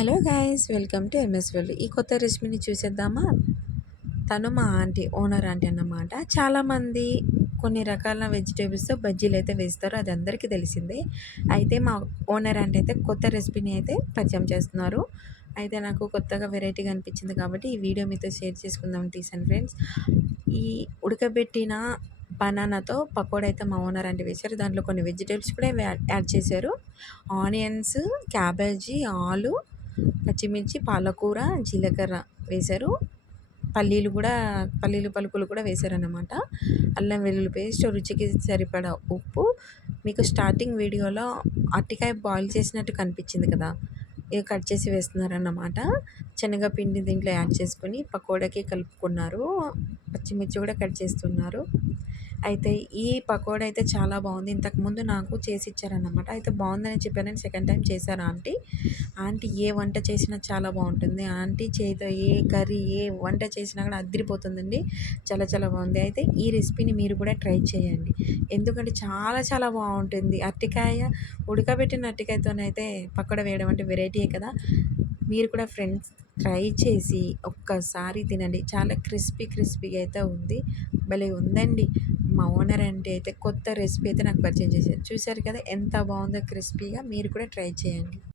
Hello guys welcome to MS world. ఈ కొత్త రెసిపీని చూసేద్దామా? తను మా ఆంటీ ఓనర్ ఆంటీ అన్నమాట. చాలామంది కొన్ని రకాల వెజిటేబుల్స్తో బజ్జీలు అయితే వేస్తారు అది అందరికీ తెలిసిందే. అయితే మా ఓనర్ ఆంటీ అయితే కొత్త రెసిపీని అయితే పరిచయం చేస్తున్నారు. అయితే నాకు కొత్తగా వెరైటీగా అనిపించింది కాబట్టి ఈ వీడియో మీతో షేర్ చేసుకుందాం తీసాను ఫ్రెండ్స్. ఈ ఉడకబెట్టిన బనానాతో పకోడా అయితే మా ఓనర్ అంటే వేశారు. దాంట్లో కొన్ని వెజిటేబుల్స్ కూడా యాడ్ చేశారు. ఆనియన్స్ క్యాబేజీ ఆలు పచ్చిమిర్చి పాలకూర జీలకర్ర వేశారు. పల్లీలు కూడా పల్లీలు పలుకులు కూడా వేశారనమాట అల్లం వెల్లుల్లి పేస్ట్ రుచికి సరిపడా ఉప్పు. మీకు స్టార్టింగ్ వీడియోలో అట్టికాయ బాయిల్ చేసినట్టు కనిపించింది కదా ఇక కట్ చేసి వేస్తున్నారన్నమాట. శనగపిండి దీంట్లో యాడ్ చేసుకొని పకోడాకి కలుపుకున్నారు. పచ్చిమిర్చి కూడా కట్ చేస్తున్నారు. అయితే ఈ పకోడా అయితే చాలా బాగుంది. ఇంతకుముందు నాకు చేసి ఇచ్చారన్నమాట. అయితే బాగుందని చెప్పానని సెకండ్ టైం చేశారు ఆంటీ. ఆంటీ ఏ వంట చేసినా చాలా బాగుంటుంది. ఆంటీ చేత ఏ కర్రీ ఏ వంట చేసినా కూడా అదిరిపోతుందండి చాలా చాలా బాగుంది. అయితే ఈ రెసిపీని మీరు కూడా ట్రై చేయండి. ఎందుకంటే చాలా చాలా బాగుంటుంది. అరటికాయ ఉడకబెట్టిన అరటికాయతోనైతే పకోడా వేయడం అంటే వెరైటీయే కదా. మీరు కూడా ఫ్రెండ్స్ ట్రై చేసి ఒక్కసారి తినండి. చాలా క్రిస్పీ క్రిస్పీగా అయితే ఉంది. భలే ఉందండి. మా ఓనర్ అంటే అయితే కొత్త రెసిపీ అయితే నాకు పరిచయం చేశారు. చూశారు కదా ఎంత బాగుందో క్రిస్పీగా మీరు కూడా ట్రై చేయండి.